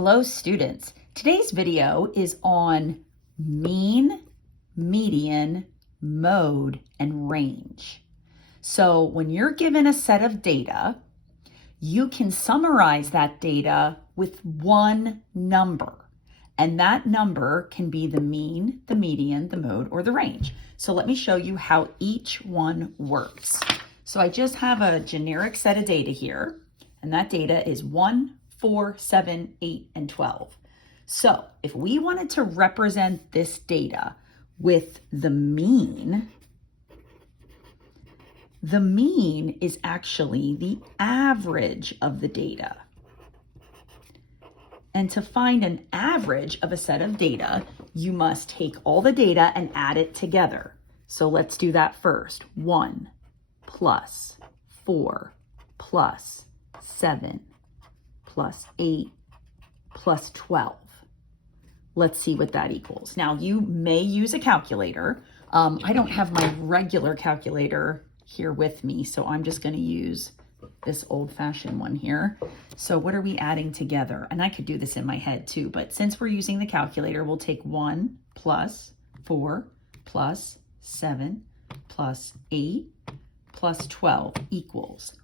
Hello students, today's video is on mean, median, mode, and range. So when you're given a set of data, you can summarize that data with one number. And that number can be the mean, the median, the mode, or the range. So let me show you how each one works. So I just have a generic set of data here, and that data is 1, 4, 7, 8, and 12. So if we wanted to represent this data with the mean is actually the average of the data. And to find an average of a set of data, you must take all the data and add it together. So let's do that first. 1 plus 4 plus 7 plus 8 plus 12. Let's see what that equals. Now you may use a calculator. I don't have my regular calculator here with me, so I'm just going to use this old-fashioned one here. So what are we adding together? And I could do this in my head too, but since we're using the calculator, we'll take 1 plus 4 plus 7 plus 8 plus 12 equals,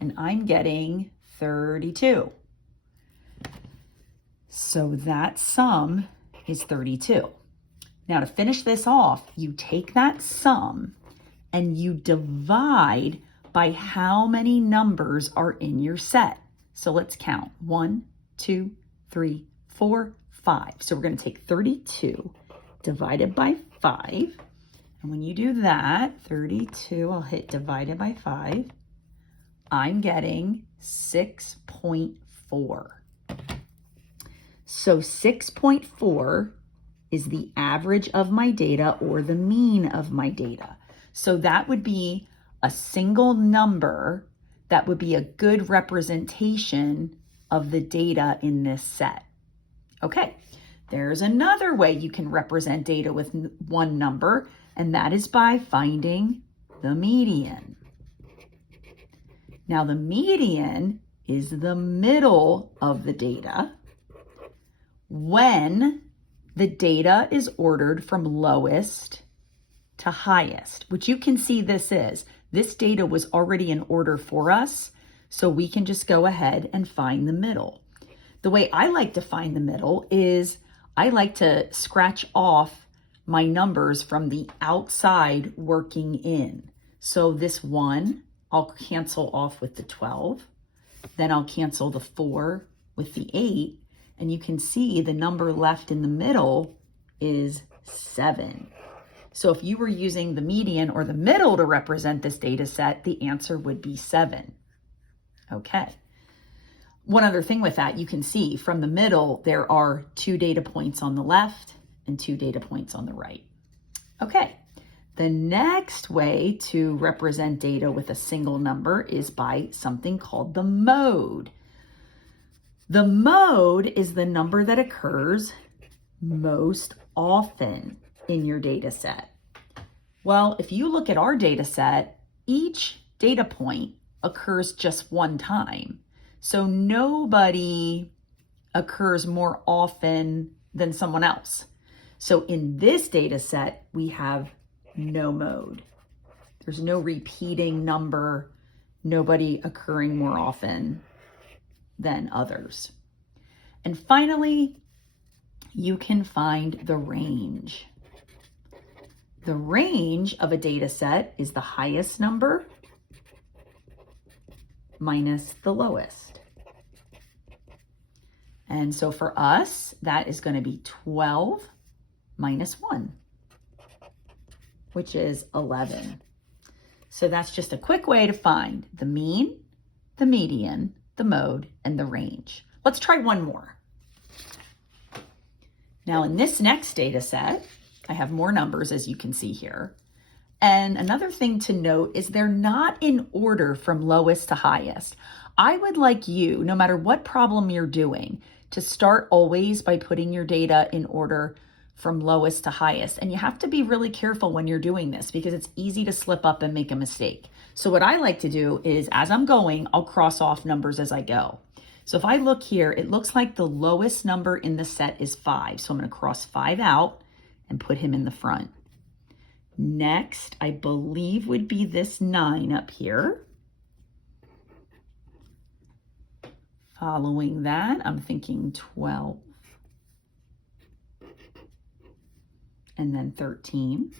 and I'm getting 32. So that sum is 32. Now to finish this off, you take that sum and you divide by how many numbers are in your set. So let's count. 1, 2, 3, 4, 5. So we're going to take 32 divided by 5. And when you do that, 32, I'll hit divided by 5. I'm getting 6.4. So 6.4 is the average of my data or the mean of my data. So that would be a single number that would be a good representation of the data in this set. Okay, there's another way you can represent data with one number, and that is by finding the median. Now the median is the middle of the data when the data is ordered from lowest to highest, which you can see this is. This data was already in order for us, so we can just go ahead and find the middle. The way I like to find the middle is I like to scratch off my numbers from the outside working in. So this 1, I'll cancel off with the 12. Then I'll cancel the 4 with the 8. And you can see the number left in the middle is 7. So if you were using the median or the middle to represent this data set, the answer would be 7. Okay. One other thing with that, you can see from the middle, there are 2 data points on the left and 2 data points on the right. Okay. The next way to represent data with a single number is by something called the mode. The mode is the number that occurs most often in your data set. Well, if you look at our data set, each data point occurs just one time. So nobody occurs more often than someone else. So in this data set, we have no mode. There's no repeating number, nobody occurring more often than others. And finally, you can find the range. The range of a data set is the highest number minus the lowest. And so for us, that is going to be 12 minus 1, which is 11. So that's just a quick way to find the mean, the median, the mode, and the range. Let's try one more. Now in this next data set, I have more numbers as you can see here. And another thing to note is they're not in order from lowest to highest. I would like you, no matter what problem you're doing, to start always by putting your data in order from lowest to highest. And you have to be really careful when you're doing this because it's easy to slip up and make a mistake. So what I like to do is as I'm going, I'll cross off numbers as I go. So if I look here, it looks like the lowest number in the set is 5. So I'm going to cross 5 out and put him in the front. Next, I believe would be this 9 up here. Following that, I'm thinking 12. And then 13.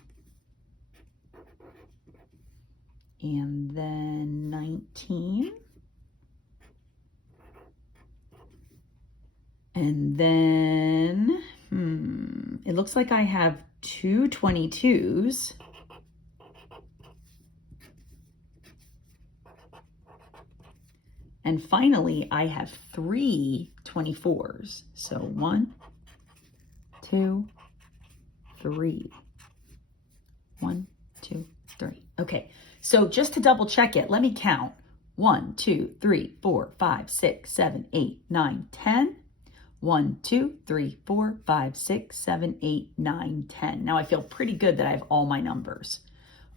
And then 19. And then, it looks like I have 2 22s. And finally, I have 3 24s. So 1, 2, 3. 1, 2, 3. Okay, so just to double check it, let me count. 1, 2, 3, 4, 5, 6, 7, 8, 9, 10. 1, 2, 3, 4, 5, 6, 7, 8, 9, 10. Now I feel pretty good that I have all my numbers.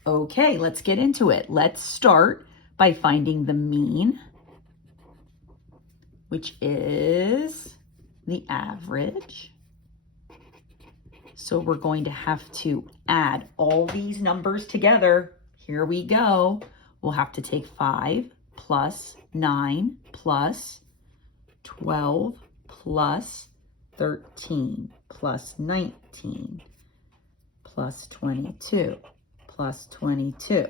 Okay, let's get into it. Let's start by finding the mean, which is the average. So we're going to have to add all these numbers together. Here we go. We'll have to take 5 plus 9 plus 12 plus 13 plus 19 plus 22 plus 22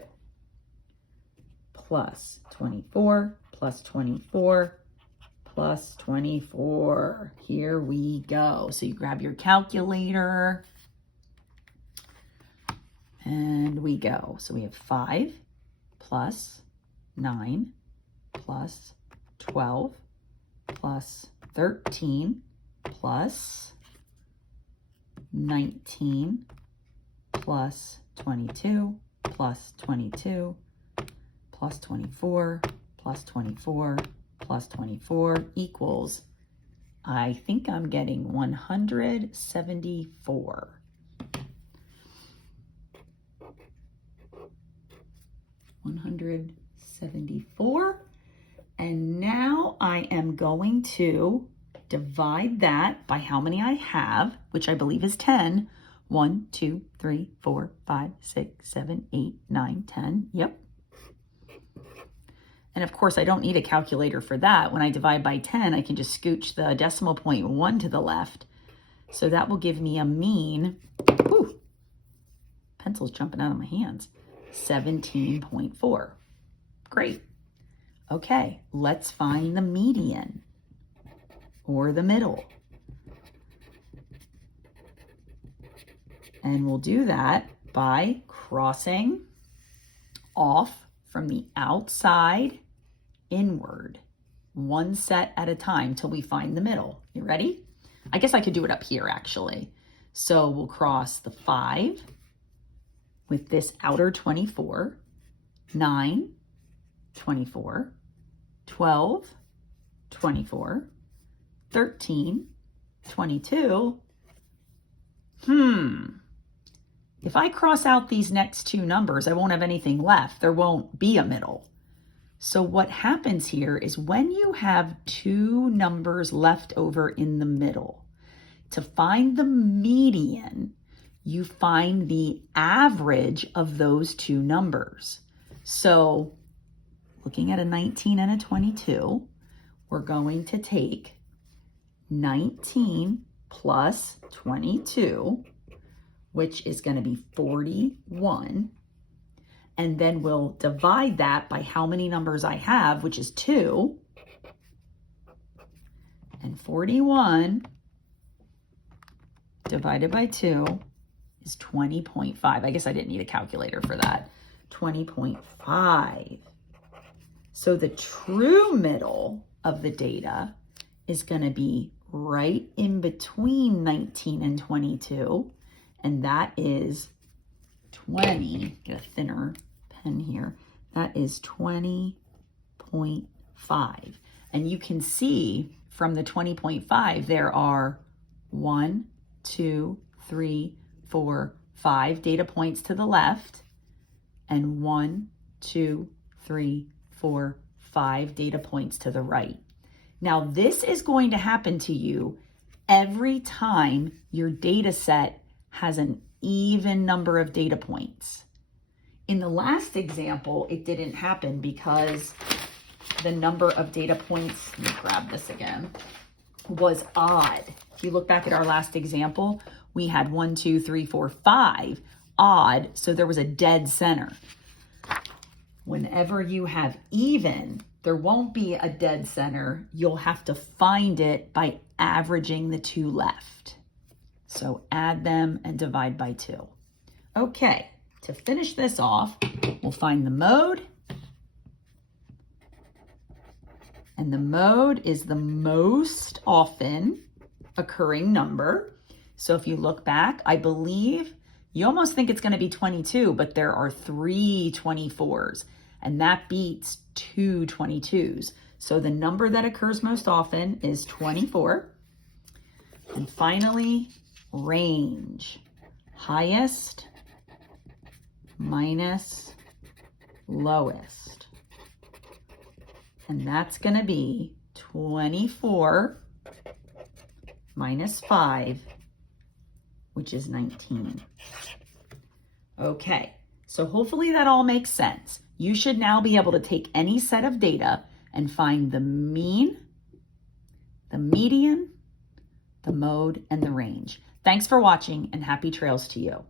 plus 24 plus 24 plus 24. Here we go. So you grab your calculator and we go. So we have 5 plus 9 plus 12 plus 13 plus 19 plus 22 plus 22 plus 24 plus 24 plus 24 equals, I think I'm getting 174. And now I am going to divide that by how many I have, which I believe is 10. 1, 2, 3, 4, 5, 6, 7, 8, 9, 10. Yep. And of course, I don't need a calculator for that. When I divide by 10, I can just scooch the decimal point 1 to the left. So that will give me a mean, whew, pencil's jumping out of my hands, 17.4. Great. Okay, let's find the median or the middle. And we'll do that by crossing off from the outside inward, one set at a time till we find the middle. You ready? I guess I could do it up here actually. So we'll cross the 5 with this outer 24, 9, 24, 12, 24, 13, 22. If I cross out these next two numbers, I won't have anything left. There won't be a middle. So what happens here is when you have two numbers left over in the middle, to find the median, you find the average of those two numbers. So looking at a 19 and a 22, we're going to take 19 plus 22, which is going to be 41. And then we'll divide that by how many numbers I have, which is 2. And 41 divided by 2 is 20.5. I guess I didn't need a calculator for that. 20.5. So the true middle of the data is going to be right in between 19 and 22. And that is 20, get a thinner pen here, that is 20.5. And you can see from the 20.5, there are 1, 2, 3, 4, 5 data points to the left, and 1, 2, 3, 4, 5 data points to the right. Now, this is going to happen to you every time your data set has an even number of data points. In the last example, it didn't happen because the number of data points, let me grab this again, was odd. If you look back at our last example, we had 1, 2, 3, 4, 5 odd, so there was a dead center. Whenever you have even, there won't be a dead center. You'll have to find it by averaging the two left. So add them and divide by 2. Okay, to finish this off, we'll find the mode. And the mode is the most often occurring number. So if you look back, I believe you almost think it's going to be 22, but there are 3 24s, and that beats 2 22s. So the number that occurs most often is 24. And finally, range. Highest minus lowest. And that's going to be 24 minus 5, which is 19. Okay, so hopefully that all makes sense. You should now be able to take any set of data and find the mean, the median, the mode, and the range. Thanks for watching, and happy trails to you.